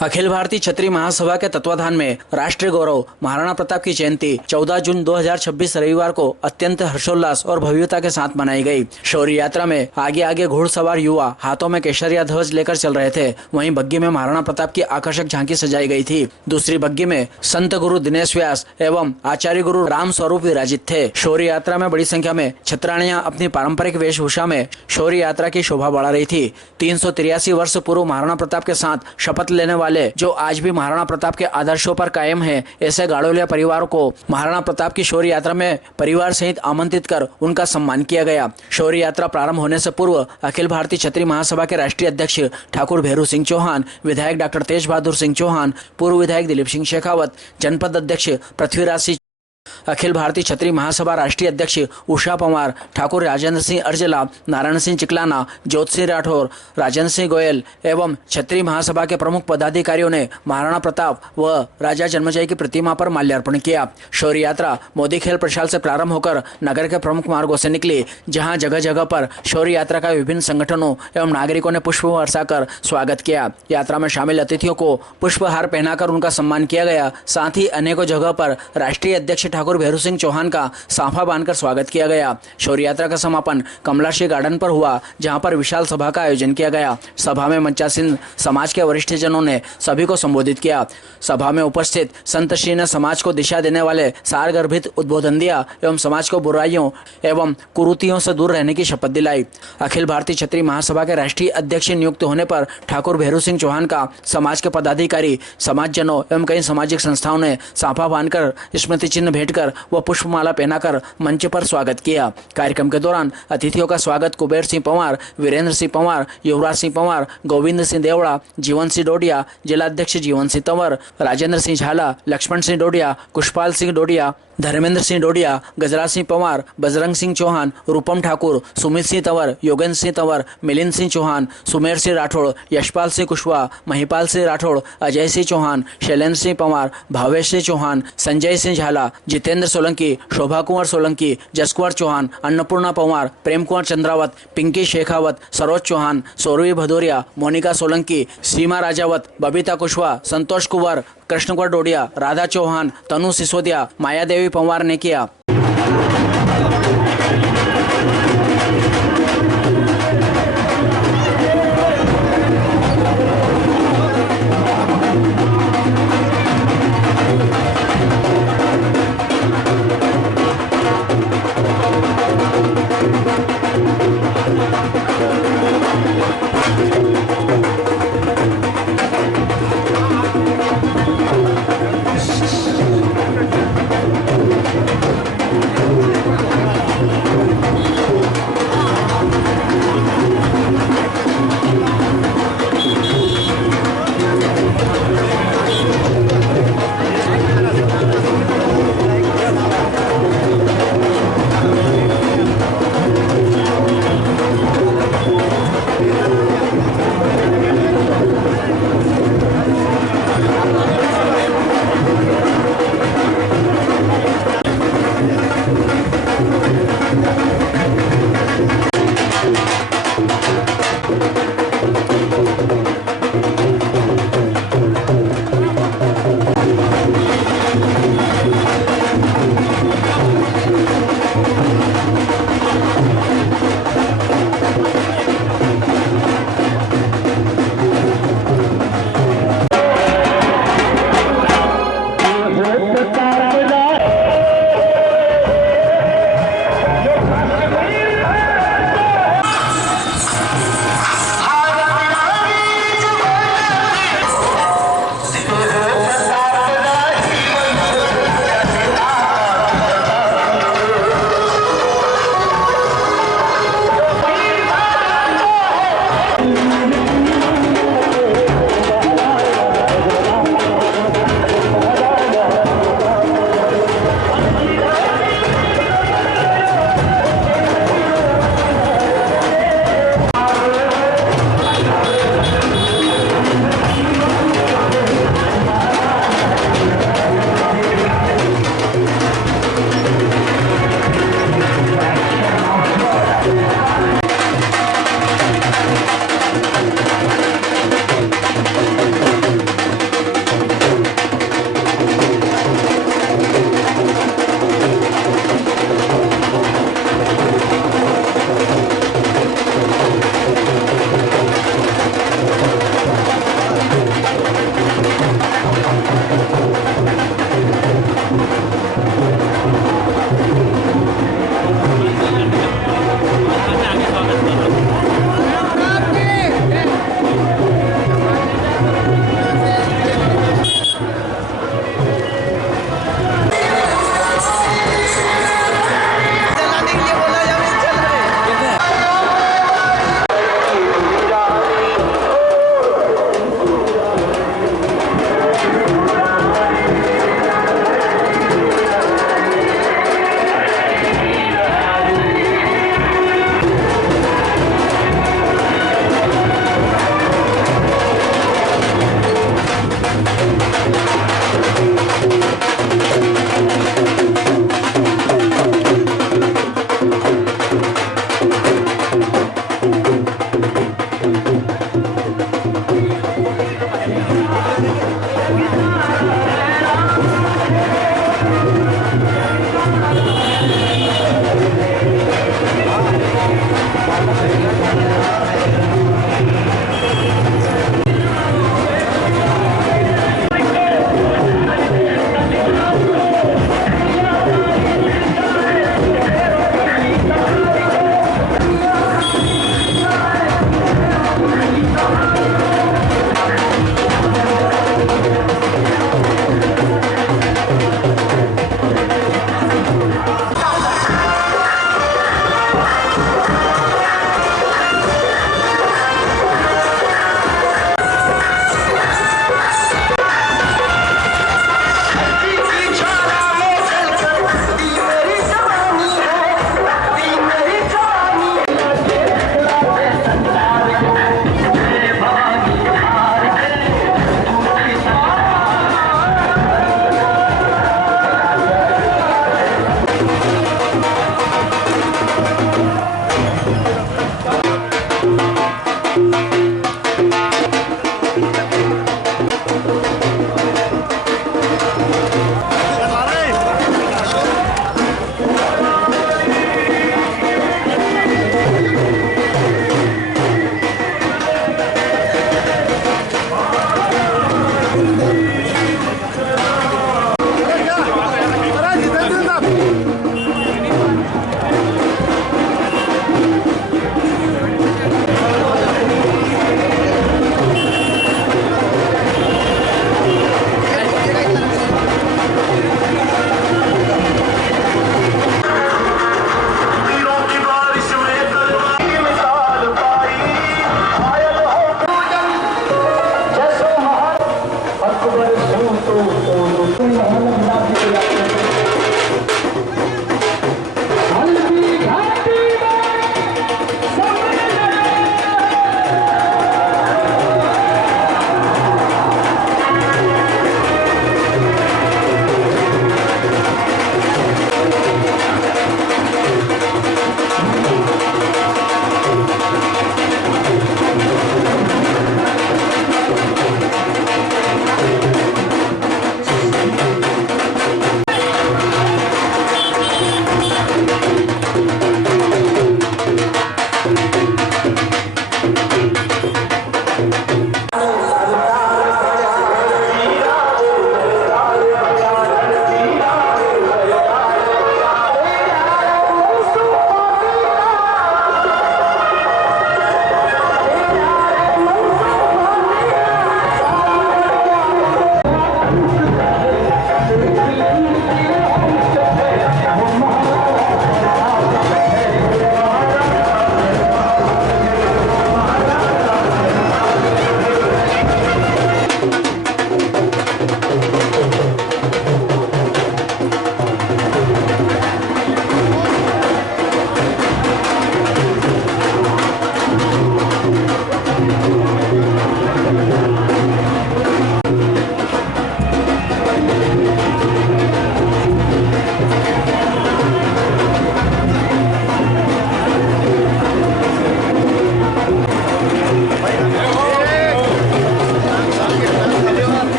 अखिल भारतीय क्षत्रिय महासभा के तत्वाधान में राष्ट्रीय गौरव महाराणा प्रताप की जयंती 14 जून 2026 रविवार को अत्यंत हर्षोल्लास और भव्यता के साथ मनाई गई। शौर्य यात्रा में आगे आगे घुड़सवार युवा हाथों में केसरिया ध्वज लेकर चल रहे थे। वहीं बग्गी में महाराणा प्रताप की आकर्षक झांकी सजाई गई थी। दूसरी बग्गी में संत गुरु दिनेश व्यास एवं आचार्य गुरु राम स्वरूप विराजित थे। शौर्य यात्रा में बड़ी संख्या में छत्राणियां अपनी पारंपरिक वेशभूषा में शौर्य यात्रा की शोभा बढ़ा रही थी। 383 वर्ष पूर्व महाराणा प्रताप के साथ शपथ लेने वाले जो आज भी महाराणा प्रताप के आदर्शों पर कायम हैं, ऐसे गाड़ोलिया परिवारों को महाराणा प्रताप की शौर्य यात्रा में परिवार सहित आमंत्रित कर उनका सम्मान किया गया। शौर्य यात्रा प्रारंभ होने से पूर्व अखिल भारतीय क्षत्रिय महासभा के राष्ट्रीय अध्यक्ष ठाकुर भैरू सिंह चौहान, विधायक डॉक्टर तेज बहादुर सिंह चौहान, पूर्व विधायक दिलीप सिंह शेखावत, जनपद अध्यक्ष पृथ्वीराज सिंह, अखिल भारतीय क्षत्रिय महासभा राष्ट्रीय अध्यक्ष उषा पंवार, ठाकुर राजेंद्र सिंह अर्जला, नारायण सिंह चिकलाना, ज्योत सिंह राठौर, राजेंद्र सिंह गोयल एवं क्षत्रिय महासभा के प्रमुख पदाधिकारियों ने महाराणा प्रताप व राजा जन्मेजय की प्रतिमा पर माल्यार्पण किया। शौर्य यात्रा मोदी खेल प्रशाल से प्रारंभ होकर नगर के प्रमुख मार्गों से निकली, जहां जगह जगह पर शौर्य यात्रा का विभिन्न संगठनों एवं नागरिकों ने पुष्प वर्षा कर स्वागत किया। यात्रा में शामिल अतिथियों को पुष्पहार पहनाकर उनका सम्मान किया गया। साथ ही अनेकों जगह पर राष्ट्रीय अध्यक्ष ठाकुर भैरू सिंह चौहान का साफा बांधकर स्वागत किया गया। शौर्य यात्रा का समापन कमलाश्री गार्डन पर हुआ, जहां पर विशाल सभा का आयोजन किया गया। सभा में मंचासीन समाज के वरिष्ठ जनों ने सभी को संबोधित किया। सभा में उपस्थित संत श्री ने समाज को दिशा देने वाले सारगर्भित उद्बोधन दिया एवं समाज को बुराइयों एवं कुरीतियों से दूर रहने की शपथ दिलाई। अखिल भारतीय क्षत्रिय महासभा के राष्ट्रीय अध्यक्ष नियुक्त होने पर ठाकुर भैरू सिंह चौहान का समाज के पदाधिकारी, समाजजनों एवं कई सामाजिक संस्थाओं ने साफा बांधकर स्मृति चिन्ह भेंटकर व पुष्पमाला पहनाकर मंच पर स्वागत किया। कार्यक्रम के दौरान अतिथियों का स्वागत कुबेर सिंह पंवार, वीरेंद्र सिंह पंवार, युवराज सिंह पंवार, गोविंद सिंह देवड़ा, जीवन सिंह डोडिया, जिलाध्यक्ष जीवन सिंह तंवर, राजेंद्र सिंह झाला, लक्ष्मण सिंह डोडिया, कुशपाल सिंह डोडिया, धर्मेंद्र सिंह डोडिया, गजराज सिंह पंवार, बजरंग सिंह चौहान, रूपम ठाकुर, सुमित सिंह तंवर, योगेंद्र सिंह तंवर, मिलिंद सिंह चौहान, सुमेर सिंह राठौड़, यशपाल सिंह कुशवाहा, महिपाल सिंह राठौड़, अजय सिंह चौहान, शैलेंद्र सिंह पंवार, भावेश सिंह चौहान, संजय सिंह झाला, जितेंद्र सोलंकी, शोभा कुंवर सोलंकी, जसकुंवर चौहान, अन्नपूर्णा पंवार, प्रेम कुंवर चंद्रावत, पिंकी शेखावत, सरोज चौहान, सौरवी भदौरिया, मोनिका सोलंकी, सीमा राजावत, बबीता कुशवाहा, संतोष कुंवर, कृष्ण कुंवर डोडिया, राधा चौहान, तनु सिसोदिया, मायादेवी पंवार ने किया।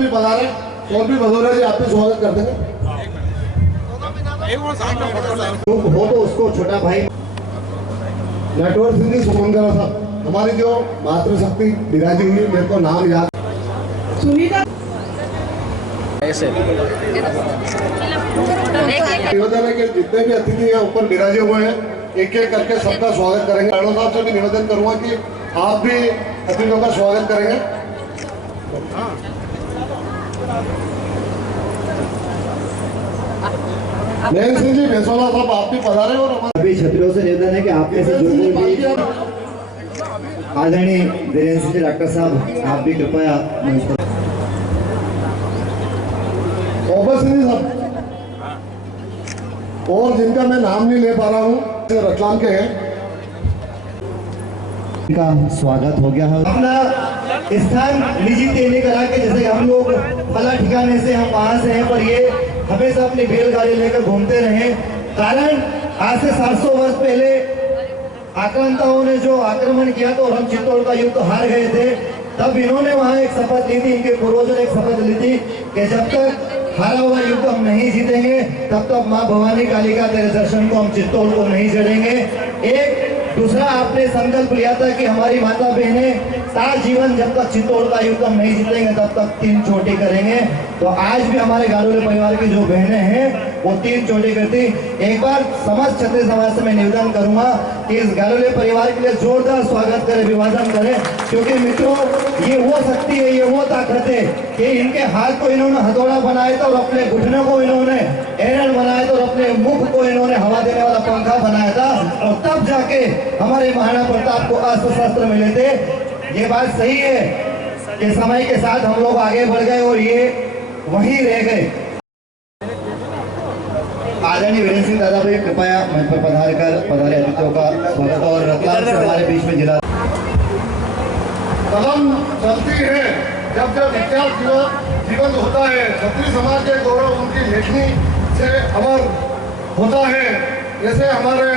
भी पधारे और भी भदौरिया जी आप भी स्वागत कर देंगे। हो तो उसको छोटा भाई नटवर सिंह जी सुमंगला साहब, हमारी जो मातृशक्ति विराजी हुई, मेरे को नाम याद सुनीता निवेदन है कि जितने भी अतिथि यहाँ ऊपर विराजे हुए हैं एक एक करके सबका स्वागत करेंगे। राणा साहब से भी निवेदन करूंगा कि आप भी अतिथियों का स्वागत करेंगे। नयन सिंह जी बेसोला साहब आप भी पधारे और हमारे सभी छत्रियों से निवेदन है कि आप में से जो कोई भी आदरणीय वीरेंद्र सिंह डॉक्टर साहब आप भी कृपया मंच पर। सिंह जी साहब और जिनका मैं नाम नहीं ले पा रहा हूँ, रतलाम के हैं, का स्वागत हो गया है। अपना स्थान निजी देने करा के, जैसे हम लोग फला ठिकाने से हम वहां से हैं, पर ये हमेशा अपनी बैलगाड़ी लेकर घूमते रहे। कारण आज से 700 वर्ष पहले आक्रांताओं ने जो आक्रमण किया तो हम चित्तौड़ का युद्ध हार गए थे, तब इन्होंने वहां एक शपथ ली थी, इनके पूर्वजों ने एक शपथ ली थी कि जब तक हारा हुआ युद्ध हम नहीं जीतेंगे तब तक माँ भवानी कालिका तेरे दर्शन को हम चित्तौड़ को नहीं चढ़ेंगे। एक दूसरा आपने संकल्प लिया था कि हमारी माता बहनें सारा जीवन जब तक चित्तौड़ का युद्ध हम नहीं जीतेंगे तब तक 3 चोटी करेंगे। तो आज भी हमारे गारोले परिवार की जो बहनें हैं वो 3 चोटी करती। एक बार समस्त क्षत्रिय समाज से मैं निवेदन करूंगा कि इस गारोले परिवार के लिए जोरदार स्वागत करें, अभिवादन करें, क्योंकि मित्रों ये वो शक्ति है, ये वो ताकत है कि इनके हाथ को इन्होंने हथौड़ा बनाया था और अपने घुटनों को इन्होंने एरन बनाया था और अपने मुख को इन्होंने हवा देने वाला पंखा बनाया था, और तब जाके हमारे महाराणा प्रताप को अस्त्र शस्त्र मिले थे। ये बात सही है कि समय के साथ हम लोग आगे बढ़ गए और ये वहीं रह गए। आदरणीय वीरेंद्र सिंह दादा भाई कृपया मंच पर पधार कर पधारे अतिथियों का स्वागत। और रतलाम से हमारे बीच में जिला कलम चलती है जब जब इतिहास जीवन होता है, क्षत्रिय समाज के गौरव उनकी लेखनी से अमर होता है। जैसे हमारे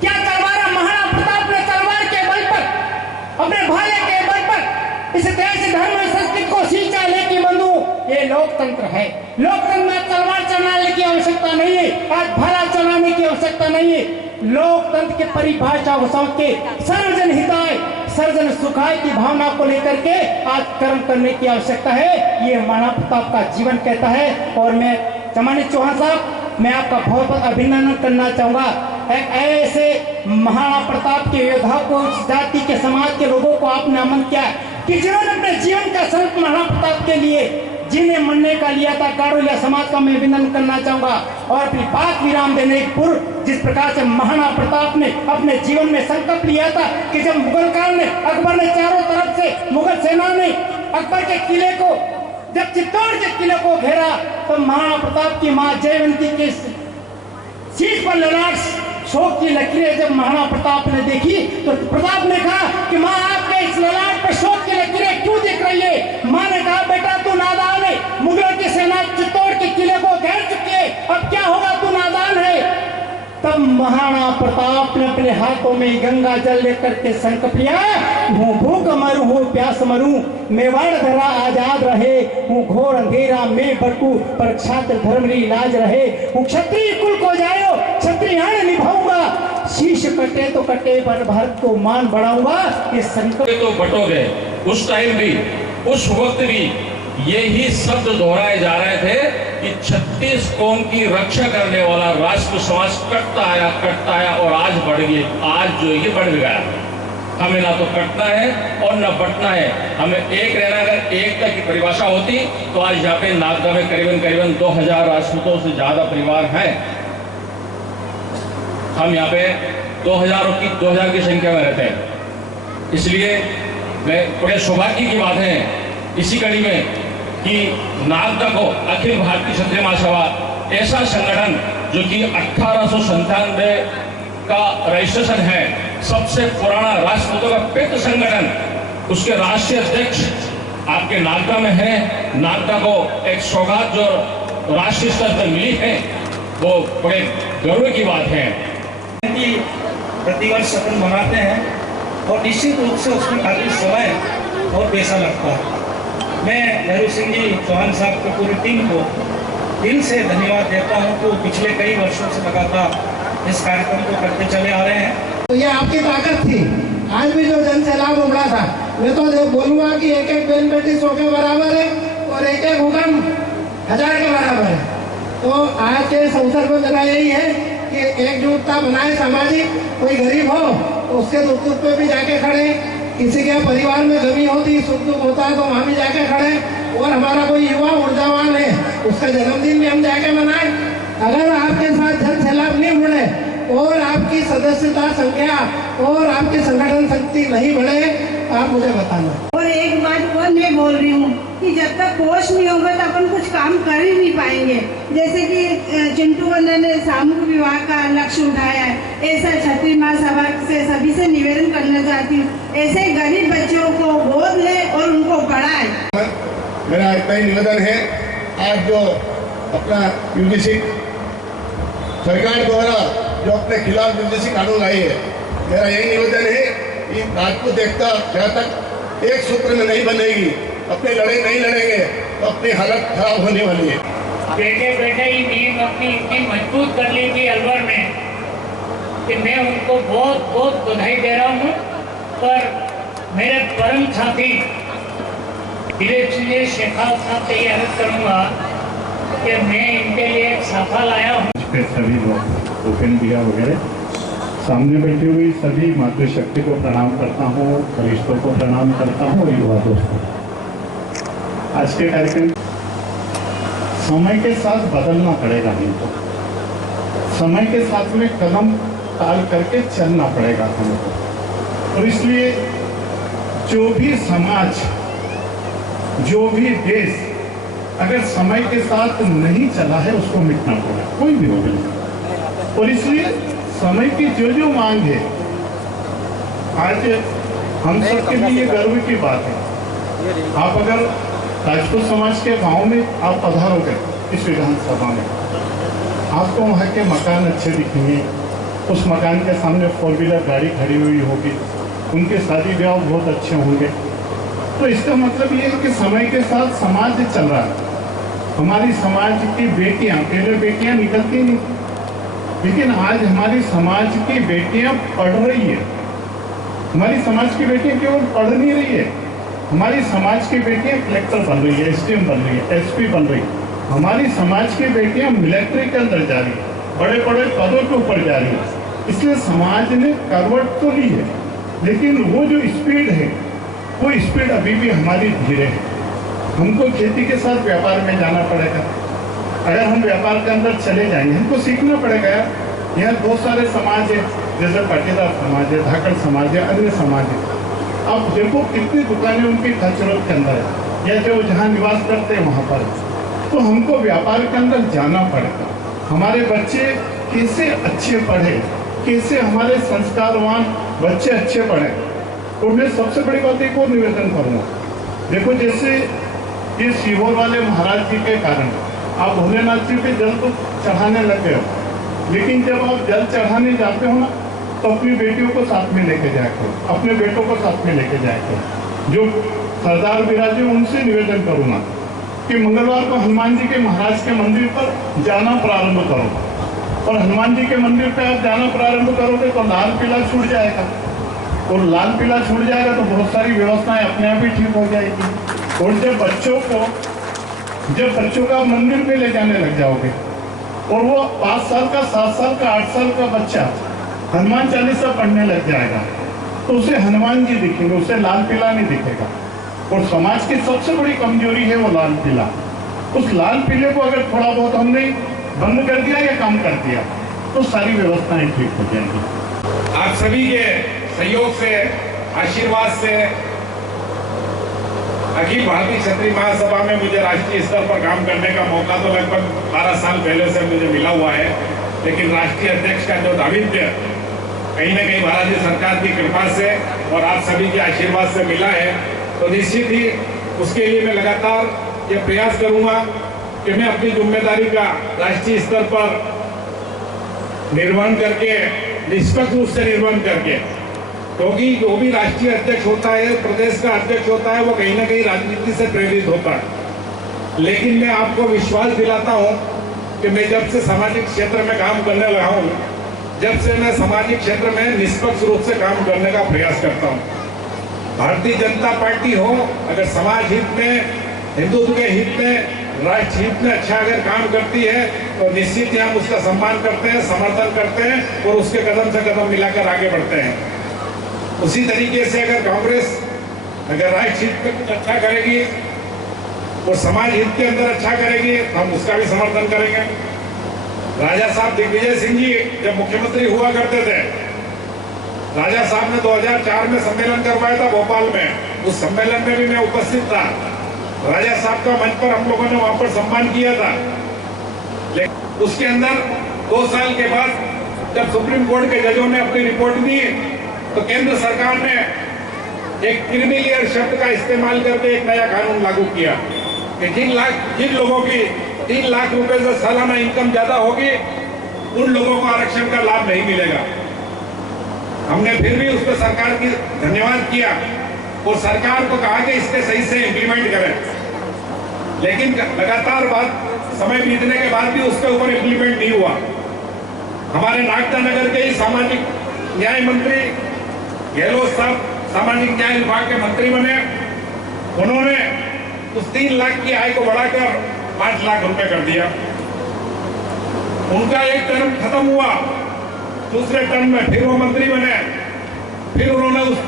क्या तलवार महाराणा प्रताप ने तलवार के बल पर, अपने भाले के बल पर इस देश धर्म संस्कृति को सींचा। लेकिन बंधु ये लोकतंत्र है, लोकतंत्र में तलवार चलाने की आवश्यकता नहीं है, आज भाला चलाने की आवश्यकता नहीं है। लोकतंत्र की परिभाषा को समझ के सर्वजन हिताय सर्वजन सुखाय की भावना को लेकर के आज कर्म करने की आवश्यकता है, ये महाराणा प्रताप का जीवन कहता है। और मैं चमानी चौहान साहब, मैं आपका बहुत बहुत अभिनंदन करना चाहूंगा। एक ऐसे महाराणा प्रताप के योद्धा को, जाति के समाज के लोगों को आपने नमन किया कि जिन्होंने अपने जीवन का सर्वोच्च महाराणा प्रताप के लिए जिन्हें मरने का लिया था। गारोलिया समाज का मैं अभिनंदन करना चाहूंगा। और अपनी बात विराम देने के पूर्व जिस प्रकार से महाराणा प्रताप ने अपने जीवन में संकल्प लिया था कि जब मुगल काल ने, अकबर ने चारों तरफ से मुगल सेना ने अकबर के किले को, जब चित्तौड़ के किले को घेरा, तो महाराणा प्रताप की मां जयवंती के शीश पर ललाट शोक की लकीरें जब महाराणा प्रताप ने देखी तो प्रताप ने कहा कि मां आपके इस ललाट पर शोक की लकीरें क्यों दिख रही है। मां ने कहा बेटा तू नादान है, मुगलों की सेना चित्तौड़ के किले को घेर चुकी है, अब क्या होगा, तू नादान है। तब महाराणा प्रताप ने अपने हाथों में गंगा जल लेकर के संकल्प लिया, हूँ भूख मरूं, हूँ प्यास मरूं, मेवाड़ धरा आजाद रहे, हूँ घोर अंधेरा में भटकू, पर छात्र धर्म री लाज रहे, हूँ क्षत्रिय कुल को जायो, क्षत्रियाण निभाऊंगा, शीश कटे तो कटे पर भारत को मान बढ़ाऊंगा। ये संकल्प तो बटोगे। उस टाइम भी, उस वक्त भी यही शब्द दोहराए जा रहे थे कि 36 कौम की रक्षा करने वाला राष्ट्र समाज कटता आया और आज बढ़ गए। आज जो ये बढ़ गया, हमें ना तो कटना है और ना बटना है, हमें एक रहना। अगर एकता की परिभाषा होती तो आज यहाँ पे नागदा में करीबन 2000 राजपूतों से ज्यादा परिवार हैं। हम यहाँ पे 2000 की संख्या में रहते हैं। इसलिए मैं बड़े सौभाग्य की बात है इसी कड़ी में कि नागदा को अखिल भारतीय क्षत्रिय महासभा, ऐसा संगठन जो कि 1897 का रजिस्ट्रेशन है, सबसे पुराना राष्ट्रपतियों का पितृ संगठन, उसके राष्ट्रीय अध्यक्ष आपके नागदा में है। नागदा को एक सौगात जो राष्ट्रीय स्तर पर मिली है, वो बड़े गर्व की बात है। प्रतिवर्ष सत्र मनाते हैं और निश्चित रूप से उसमें काफी समय और पैसा लगता है। मैं नेहरू सिंह जी चौहान साहब की पूरी टीम को दिल से धन्यवाद देता हूँ कि पिछले कई वर्षों से लगातार इस कार्यक्रम को करते चले आ रहे हैं। तो ये आपकी ताकत थी। आज भी जो जन सैलाब उमड़ा था, मैं तो बोलूँगा कि एक एक बेल बेटी 100 के बराबर है और एक एक हुक्म 1000 के बराबर है। तो आज के इस अवसर पर मेरा यही है कि एकजुटता बनाए सामाजिक। कोई गरीब हो तो उसके दुख दुख पे भी जाके खड़े, किसी के परिवार में कमी होती, सुख दुख होता है तो वहाँ भी जाके खड़े। और हमारा कोई युवा ऊर्जावान है, उसका जन्मदिन भी हम जाके मनाएं। अगर आपके साथ जन सैलाब नहीं बढ़े और आपकी सदस्यता संख्या और आपकी संगठन शक्ति नहीं बढ़े, आप मुझे बताना। और एक बात और मैं बोल रही हूँ कि जब तक कोष नहीं होगा तो अपन कुछ काम कर ही नहीं पाएंगे। जैसे कि चिंटू वंदन ने सामूहिक विवाह का लक्ष्य उठाया है, ऐसा छतरी माँ सभा से सभी से निवेदन करना चाहती हूँ, ऐसे गरीब बच्चों को गोद ले और उनको पढ़ाए। मेरा इतना ही निवेदन है, आज जो अपना यूजीसी सरकार द्वारा जो अपने खिलाफ यूजीसी कानून लाई है, मेरा यही निवेदन है कि राजपूत एकता जहाँ तक एक सूत्र में नहीं बनेगी, अपनी लड़ाई नहीं लड़ेंगे तो अपनी हालत खराब होने वाली है। बैठे बैठे ही नींद अपनी इतनी मजबूत कर ली थी अलवर में कि मैं उनको बहुत बहुत बधाई दे रहा हूँ। पर मेरे परम साथी दिलीप सिंह शेखावत साहब से ये अर्ज करूँगा कि मैं इनके लिए एक साफा लाया हूँ। सभी लोग ओपन इंडिया वगैरह सामने बैठी हुई सभी मातृशक्ति को प्रणाम करता हूँ, वरिष्ठों को प्रणाम करता हूँ, युवा दोस्तों। आज के कार्यक्रम समय के साथ बदलना पड़ेगा, हमको समय के साथ में कदम ताल करके चलना पड़ेगा हमको। और इसलिए जो भी समाज, जो भी देश अगर समय के साथ नहीं चला है उसको मिटना पड़ेगा, कोई भी हो। और इसलिए समय की जो जो मांग है, आज हम सबके लिए ये गर्व की बात है। आप अगर राजपूत समाज के गांव में आप पधारोगे इस विधानसभा में, आपको वहाँ के मकान अच्छे दिखेंगे, उस मकान के सामने 4 व्हीलर गाड़ी खड़ी हुई होगी, उनके शादी ब्याह बहुत अच्छे होंगे। तो इसका मतलब ये है कि समय के साथ समाज चल रहा है। हमारी समाज की बेटियां, पहले बेटियां निकलती नहीं, लेकिन आज हमारी समाज की बेटियां पढ़ रही है। हमारी समाज की बेटियां केवल पढ़ नहीं रही है, हमारी समाज की बेटियां कलेक्टर बन रही है, एसडीएम बन रही है, एसपी बन रही है। हमारी समाज की बेटियां मिलिट्री के अंदर जा रही है, बड़े बड़े पदों के ऊपर जा रही है। इसलिए समाज ने करवट तो ली है, लेकिन वो जो स्पीड है वो स्पीड अभी भी हमारी धीरे है। हमको खेती के साथ व्यापार में जाना पड़ेगा। अगर हम व्यापार के अंदर चले जाएंगे, हमको सीखना पड़ेगा। यहाँ बहुत सारे समाज है, जैसे पाटीदार समाज है, धाकड़ समाज है, अन्य समाज है। अब देखो कितनी दुकानें उनकी खचरों के अंदर है, या जो जहाँ निवास करते हैं वहाँ पर। तो हमको व्यापार के अंदर जाना पड़ेगा। हमारे बच्चे कैसे अच्छे पढ़े, कैसे हमारे संस्कारवान बच्चे अच्छे पढ़े। और मैं सबसे बड़ी बात एक और निवेदन करूँगा, देखो जैसे ये सीहोर वाले महाराज जी के कारण आप भोलेनाथ जी पे जल तो चढ़ाने लगे हो, लेकिन जब आप जल चढ़ाने जाते हो ना तो अपनी बेटियों को साथ में लेके जाया करो, अपने बेटों को साथ में लेके जाया करो। जो सरदार विराजे उनसे निवेदन करूँगा कि मंगलवार को हनुमान जी के महाराज के मंदिर पर जाना प्रारंभ करो, और हनुमान जी के मंदिर पर आप जाना प्रारंभ करोगे तो लाल पीला छूट जाएगा, और लाल पीला छूट जाएगा तो बहुत सारी व्यवस्थाएं अपने आप ही ठीक हो जाएगी। और जब बच्चों का मंदिर में ले जाने लग जाओगे और वो 5 साल का, 7 साल का, 8 साल का बच्चा हनुमान चालीसा पढ़ने लग जाएगा तो उसे हनुमान जी दिखेंगे, उसे लाल पीला नहीं दिखेगा। और समाज की सबसे बड़ी कमजोरी है वो लाल पीला। उस लाल पीले को अगर थोड़ा बहुत हमने बंद कर दिया या कम कर दिया तो सारी व्यवस्थाएं ठीक हो जाएंगी। आप सभी के सहयोग से, आशीर्वाद से अखिल भारतीय क्षत्रिय महासभा में मुझे राष्ट्रीय स्तर पर काम करने का मौका तो लगभग 12 साल पहले से मुझे मिला हुआ है, लेकिन राष्ट्रीय अध्यक्ष का जो दायित्व कहीं न कहीं भारतीय सरकार की कृपा से और आप सभी के आशीर्वाद से मिला है, तो निश्चित ही उसके लिए मैं लगातार ये प्रयास करूंगा कि मैं अपनी जिम्मेदारी का राष्ट्रीय स्तर पर निर्वहन करके, निष्पक्ष रूप से निर्वहन करके क्योंकि जो भी राष्ट्रीय अध्यक्ष होता है, प्रदेश का अध्यक्ष होता है, वो कहीं ना कहीं राजनीति से प्रेरित होता है। लेकिन मैं आपको विश्वास दिलाता हूँ कि मैं जब से सामाजिक क्षेत्र में काम करने लगा हूँ, जब से मैं सामाजिक क्षेत्र में निष्पक्ष रूप से काम करने का प्रयास करता हूँ। भारतीय जनता पार्टी हो, अगर समाज हित में, हिंदुत्व के हित में, राष्ट्र हित में अच्छा अगर काम करती है तो निश्चित ही हम उसका सम्मान करते हैं, समर्थन करते हैं और उसके कदम से कदम मिलाकर आगे बढ़ते हैं। उसी तरीके से अगर कांग्रेस अगर राष्ट्र हित में कुछ अच्छा करेगी और समाज हित के अंदर अच्छा करेगी तो हम उसका भी समर्थन करेंगे। राजा साहब दिग्विजय सिंह जी जब मुख्यमंत्री हुआ करते थे, राजा साहब ने 2004 में सम्मेलन करवाया था भोपाल में। उस सम्मेलन में भी मैं उपस्थित था। राजा साहब का मंच पर हम लोगों ने वहां पर सम्मान किया था। लेकिन उसके अंदर 2 साल के बाद जब सुप्रीम कोर्ट के जजों ने अपनी रिपोर्ट दी तो केंद्र सरकार ने एक क्रिमिलियर शब्द का इस्तेमाल करके एक नया कानून लागू किया कि जिन लोगों की 3 लाख रुपए से सालाना इनकम ज्यादा होगी उन लोगों को आरक्षण का लाभ नहीं मिलेगा। हमने फिर भी उस पर सरकार की धन्यवाद किया और सरकार को कहा कि इसके सही से इम्प्लीमेंट करें। लेकिन लगातार समय बीतने के बाद भी उसके ऊपर इम्प्लीमेंट नहीं हुआ। हमारे नागदा नगर के ही सामाजिक न्याय मंत्री गहलोत साहब सामाजिक न्याय विभाग के मंत्री बने। उन्होंने उस 3 लाख की आय को बढ़ाकर 5 लाख रुपए कर दिया। उनका एक टर्म खत्म हुआ, दूसरे टर्म में फिर वो मंत्री बने, फिर उन्होंने उस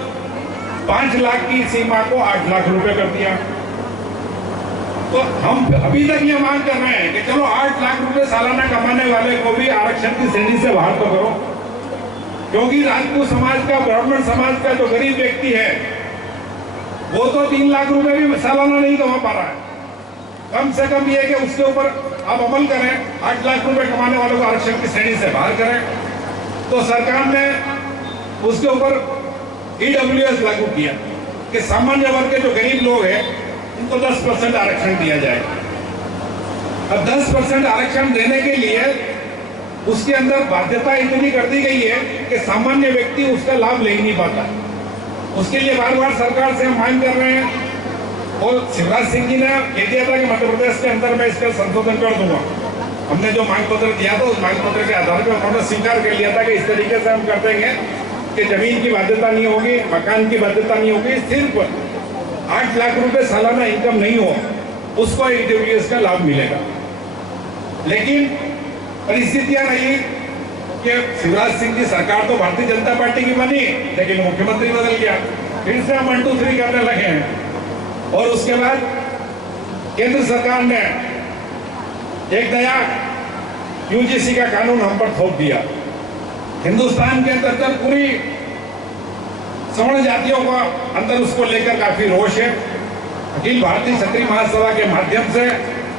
5 लाख की सीमा को 8 लाख रुपए कर दिया। तो हम अभी तक ये मांग कर रहे हैं कि चलो 8 लाख रुपए सालाना कमाने वाले को भी आरक्षण की श्रेणी से बाहर तो करो, क्योंकि राजपूत समाज का, ब्राह्मण समाज का जो गरीब व्यक्ति है वो तो 3 लाख रुपए भी सालाना नहीं कमा पा रहा है। कम से कम ये कि उसके ऊपर आप अमल करें, 8 लाख रुपए कमाने वालों को आरक्षण की श्रेणी से बाहर करें। तो सरकार ने उसके ऊपर EWS लागू किया कि सामान्य वर्ग के जो गरीब लोग हैं उनको 10% आरक्षण दिया जाएगा। अब 10% आरक्षण देने के लिए उसके अंदर बाध्यता इतनी कर दी गई है कि सामान्य व्यक्ति उसका लाभ ले ही नहीं पाता। उसके लिए बार बार सरकार से हम मांग कर रहे हैं और शिवराज सिंह जी ने कह दिया था कि मध्य प्रदेश के अंदर मैं इसका संशोधन कर दूंगा। हमने जो मांग पत्र दिया था उस मांग पत्र के आधार पर उन्होंने स्वीकार कर लिया था कि इस तरीके से हम कर देंगे कि जमीन की बाध्यता नहीं होगी, मकान की बाध्यता नहीं होगी, सिर्फ 8 लाख रुपए सालाना इनकम नहीं हो उसको EWS का लाभ मिलेगा। लेकिन परिस्थितियां रही कि शिवराज सिंह की सरकार तो भारतीय जनता पार्टी की बनी, लेकिन मुख्यमंत्री बदल गया, फिर से हम 1 2 3 करने लगे हैं। और उसके बाद केंद्र सरकार ने एक नया UGC का कानून हम पर थोप दिया। हिंदुस्तान के अंदर पूरी सवर्ण जातियों का अंदर उसको लेकर काफी रोष है। अखिल भारतीय क्षत्रिय महासभा के माध्यम से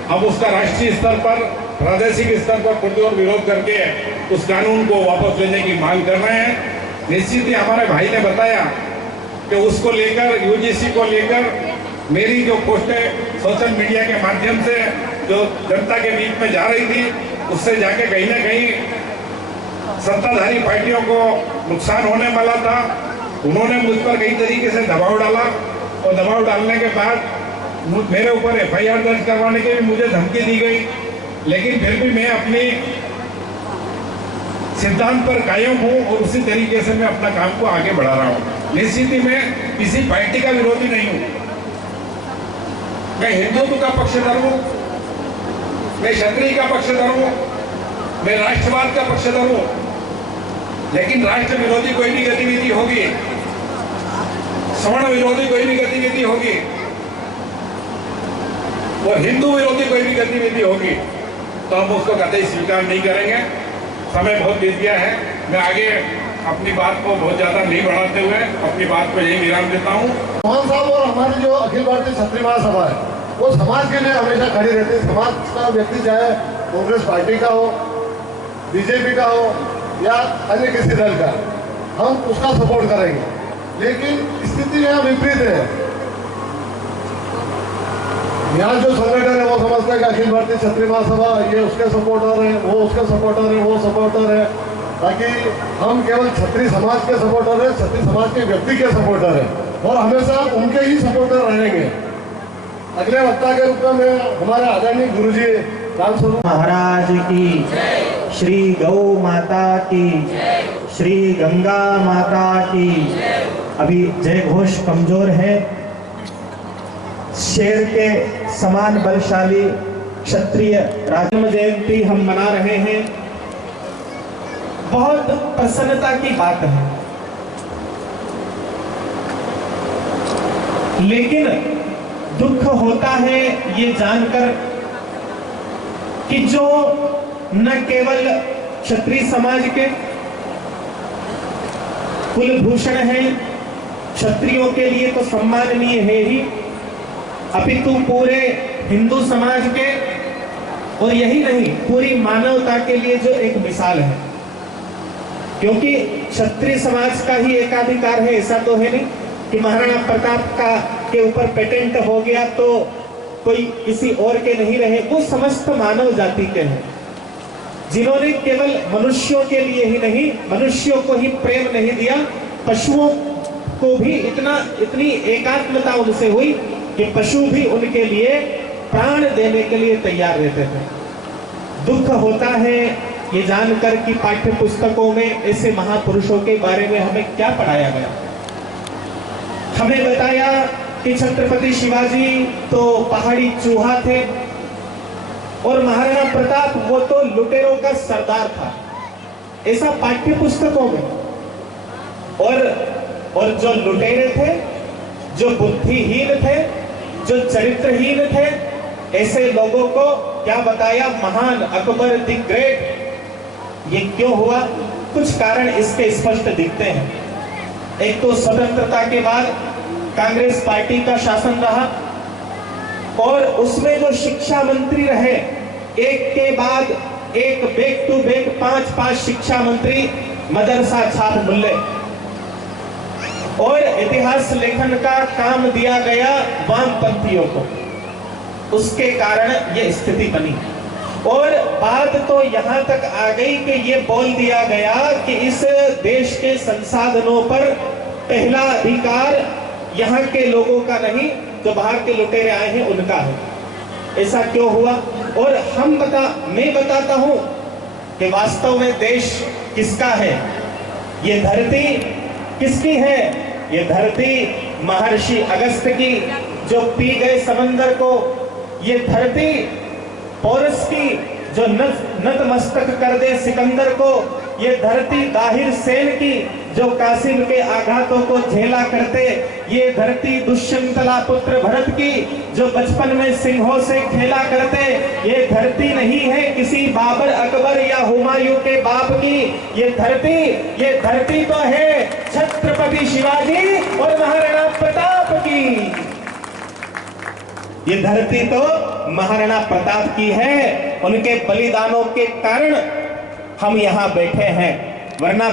हम उसका राष्ट्रीय स्तर पर, प्रादेशिक स्तर पर पुरजोर विरोध करके उस कानून को वापस लेने की मांग कर रहे हैं। निश्चित ही हमारे भाई ने बताया कि उसको लेकर, UGC को लेकर मेरी जो पोस्टें सोशल मीडिया के माध्यम से जो जनता के बीच में जा रही थी, उससे जाके कहीं ना कहीं सत्ताधारी पार्टियों को नुकसान होने वाला था। उन्होंने मुझ पर कई तरीके से दबाव डाला और दबाव डालने के बाद मेरे ऊपर FIR दर्ज करवाने की भी मुझे धमकी दी गई। लेकिन फिर भी मैं अपने सिद्धांत पर कायम हूं और उसी तरीके से मैं अपना काम को आगे बढ़ा रहा हूं। निश्चित ही मैं किसी पार्टी का विरोधी नहीं हूं। मैं हिंदुत्व का पक्षधर हूं, मैं क्षत्रिय का पक्षधर हूं, मैं राष्ट्रवाद का पक्षधर हूं। लेकिन राष्ट्र विरोधी कोई भी गतिविधि होगी, सवर्ण विरोधी कोई भी गतिविधि होगी, और हिंदू विरोधी कोई भी गतिविधि होगी तो हम उसको कतई स्वीकार नहीं करेंगे। समय बहुत बीत गया है, मैं आगे अपनी बात को बहुत ज्यादा नहीं बढ़ाते हुए अपनी बात को यही विराम देता हूँ। चौहान साहब और हमारी जो अखिल भारतीय क्षत्रिय महासभा है वो समाज के लिए हमेशा खड़ी रहती है। समाज का व्यक्ति चाहे कांग्रेस पार्टी का हो, BJP का हो या अन्य किसी दल का, हम उसका सपोर्ट करेंगे। लेकिन स्थिति यहाँ विपरीत है। यहाँ जो संगठन है वो समझता है कि अखिल भारतीय क्षत्रिय महासभा ये उसके सपोर्टर है, वो उसके सपोर्टर है, वो सपोर्टर है। ताकि हम केवल क्षत्रिय समाज के सपोर्टर हैं, क्षत्रिय समाज के व्यक्ति के सपोर्टर हैं और हमेशा उनके ही सपोर्टर रहेंगे। अगले वक्ता के रूप में हमारे आदरणीय गुरुजी रामस्वरूप महाराज की, श्री गौ माता की, श्री गंगा माता की। अभी जय घोष कमजोर है। शेर के समान बलशाली क्षत्रिय जन्म जयंती हम मना रहे हैं। बहुत प्रसन्नता की बात है, लेकिन दुख होता है ये जानकर कि जो न केवल क्षत्रिय समाज के कुलभूषण हैं, क्षत्रियों के लिए तो सम्माननीय है ही, अपितु पूरे हिंदू समाज के और यही नहीं पूरी मानवता के लिए जो एक मिसाल है। क्योंकि क्षत्रिय समाज का ही एकाधिकार है, ऐसा तो है नहीं कि महाराणा प्रताप का के ऊपर पेटेंट हो गया तो कोई किसी और के नहीं रहे। वो समस्त मानव जाति के हैं, जिन्होंने केवल मनुष्यों के लिए ही नहीं, मनुष्यों को ही प्रेम नहीं दिया, पशुओं को भी इतनी एकात्मता उनसे हुई कि पशु भी उनके लिए प्राण देने के लिए तैयार रहते थे। दुख होता है ये जानकर कि पाठ्य पुस्तकों में ऐसे महापुरुषों के बारे में हमें क्या पढ़ाया गया। हमें बताया कि छत्रपति शिवाजी तो पहाड़ी चूहा थे और महाराणा प्रताप वो तो लुटेरों का सरदार था, ऐसा पाठ्य पुस्तकों में। और जो लुटेरे थे, जो बुद्धिहीन थे, जो चरित्रहीन थे, ऐसे लोगों को क्या बताया, महान अकबर द ग्रेट। ये क्यों हुआ? कुछ कारण इसके स्पष्ट दिखते हैं। एक तो स्वतंत्रता के बाद कांग्रेस पार्टी का शासन रहा और उसमें जो शिक्षा मंत्री रहे, एक के बाद एक बैक टू बैक 5-5 शिक्षा मंत्री, मदरसा छाप मुल्ले, और इतिहास लेखन का काम दिया गया वामपंथियों को। उसके कारण ये स्थिति बनी और बात तो यहां तक आ गई कि ये बोल दिया गया कि इस देश के संसाधनों पर पहला अधिकार यहाँ के लोगों का नहीं, जो बाहर के लुटेरे आए हैं उनका है। ऐसा क्यों हुआ? और मैं बताता हूं कि वास्तव में देश किसका है, ये धरती किसकी है? ये धरती महर्षि अगस्त की, जो पी गए समंदर को। ये धरती पोरस की, जो नतमस्तक कर दे सिकंदर को। ये धरती दाहिर सेन की, जो कासिम के आघातों को झेला करते। ये धरती दुष्यंतला पुत्र भरत की, जो बचपन में सिंहों से खेला करते। ये धरती नहीं है किसी बाबर, अकबर या हुमायूं के बाप की। ये धरती तो है छत्रपति शिवाजी और महाराणा प्रताप की। ये धरती तो महाराणा प्रताप की है। उनके बलिदानों के कारण हम यहाँ बैठे हैं, वरना